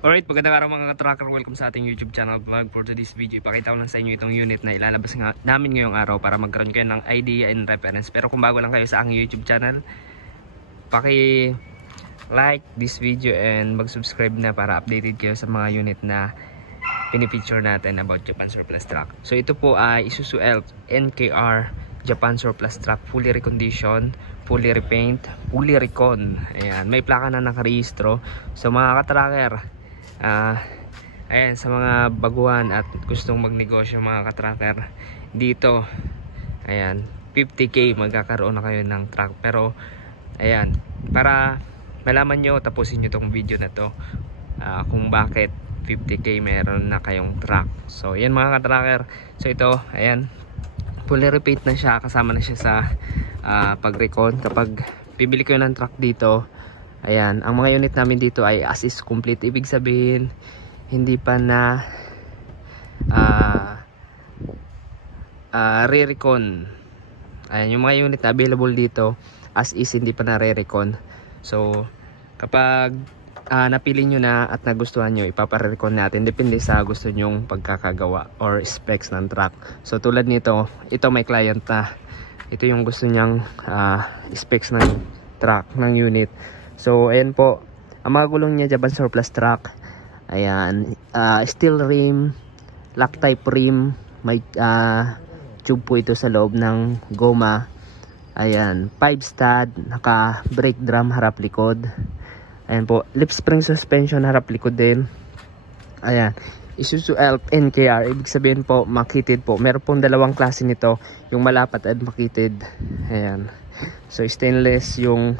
Alright, magandang araw mga ka-tracker. Welcome sa ating YouTube channel vlog. For today's video, ipakita ko lang sa inyo itong unit na ilalabas namin ngayong araw para magkaroon kayo ng idea and reference. Pero kung bago lang kayo sa aking YouTube channel, like this video and mag-subscribe na para updated kayo sa mga unit na pinipicture natin about Japan Surplus Truck. So ito po ay Isuzu Elf NKR Japan Surplus Truck, fully reconditioned, fully repaint, fully recon. Ayan, may plaka na nakarehistro. So mga ka-tracker, ayan, sa mga baguhan at gustong magnegosyo mga ka-tracker, dito, ayan, 50k magkakaroon na kayo ng truck. Pero ayan, para malaman nyo, tapusin nyo tong video na to, kung bakit 50k meron na kayong truck. So yan mga ka-tracker, so ito, ayan, fully repaint na siya, kasama na siya sa pag-recon. Kapag bibili kayo ng truck dito, ayan, ang mga unit namin dito ay as is complete. Ibig sabihin, hindi pa na re-recon. Ayan, yung mga unit na available dito, as is, hindi pa na re-recon. So, kapag napili nyo na at nagustuhan nyo, ipapare-recon natin. Depende sa gusto nyong pagkakagawa or specs ng truck. So, tulad nito, ito may client na. Ito yung gusto nyang specs ng truck, ng unit. So ayan po, ang mga gulong niya Japan Surplus Truck, ayan, steel rim, lock type rim, may tube po ito sa loob ng goma. Ayan, 5 stud, naka brake drum harap likod. Ayan po, lip spring suspension harap likod din. Ayan, Isuzu Elf NKR, ibig sabihin po makitid po. Meron pong dalawang klase nito, yung malapat at makitid. Ayan, so stainless yung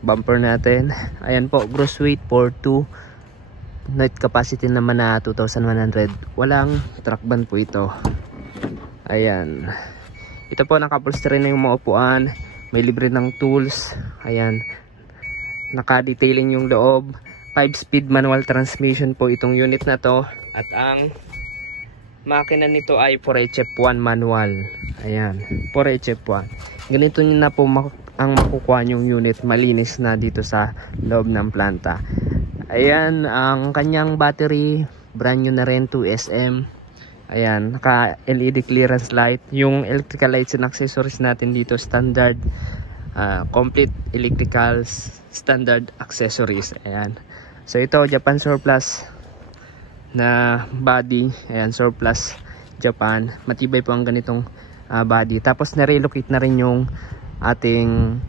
bumper natin. Ayan po, gross weight 42, net capacity naman na 2,100. Walang truck ban po ito. Ayan, ito po, naka-upholstery na yung mga upuan, may libre ng tools. Ayan, naka-detailing yung loob. 5-speed manual transmission po itong unit na to, at ang makina nito ay 4HF1 manual. Ayan, 4HF1. Ganito nyo na po ang makukuha yung unit, malinis na dito sa loob ng planta. Ayan, ang kanyang battery, brand new na rin, 2SM. Ayan, naka LED clearance light. Yung electrical lights and accessories natin dito, standard, complete electrical standard accessories. Ayan, so ito Japan Surplus na body. Ayan, Surplus Japan, matibay po ang ganitong body. Tapos na-relocate na rin yung ating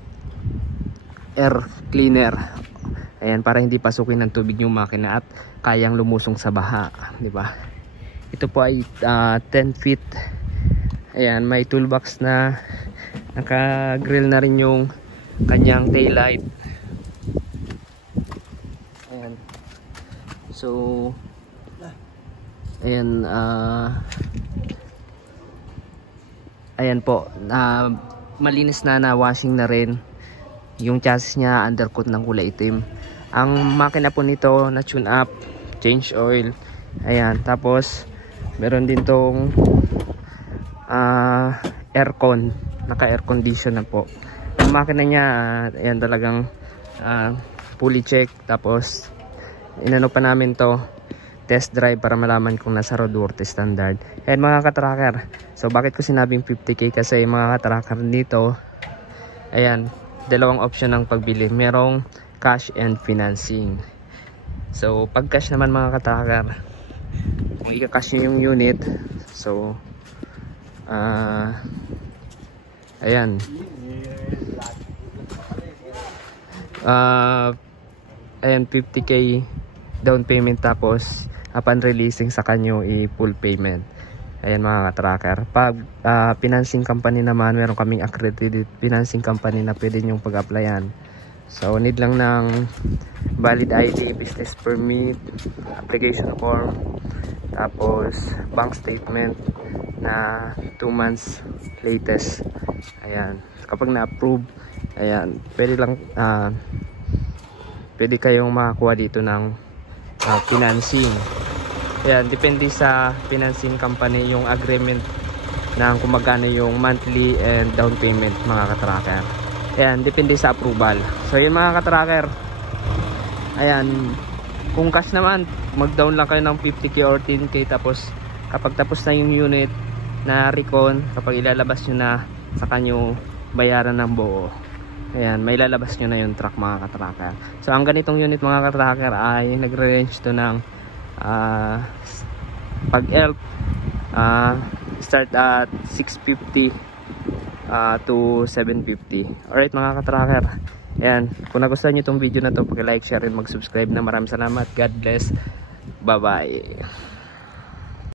air cleaner. Ayan, para hindi pasukin ng tubig yung makina at kayang lumusong sa baha, di ba? Ito po ay 10 feet. Ayan, may toolbox na, naka-grill na rin yung kanyang taillight. Ayan, so ayan, ayan po, malinis na, washing na rin. Yung chassis niya undercoat ng kulay itim. Ang makina po nito na tune up, change oil. Ayan, tapos meron din tong aircon, naka air condition na po. Ang makina niya, ayan, talagang fully check. Tapos inano pa namin to, test drive para malaman kung nasa roadworthy standard. Ayan mga ka-tracker, so bakit ko sinabing 50k? Kasi mga ka-tracker dito, ayan, dalawang option ng pagbili. Merong cash and financing. So pag cash naman mga ka-tracker, kung i-cash nyo yung unit, so ayan, ayan, 50k down payment, tapos upon releasing sa kanyo i-full payment. Ayan mga ka-tracker. Pag financing company naman, meron kaming accredited financing company na pwede nyong pag-applyan. So need lang ng valid ID, business permit, application form, tapos bank statement na 2 months latest. Ayan, kapag na-approve, ayan, pwede lang, pwede kayong makakuha dito ng financing. Ayan, depende sa financing company yung agreement ng kung magkano yung monthly and down payment mga ka-tracker. Ayan, depende sa approval. So yun mga ka-tracker, ayan, Kung cash naman, mag-down lang kayo ng 50k or 10k, tapos kapag tapos na yung unit na recon, kapag ilalabas nyo na, saka nyo bayaran ng buo. Ayan, may lalabas nyo na yung truck mga katracker. So ang ganitong unit mga katracker ay nagre-range to ng pag ELP start at 650 to 750. Alright mga katracker, ayan, kung nagustuhan nyo itong video na to, pag-like, share, and mag-subscribe na. Maraming salamat. God bless. Bye bye.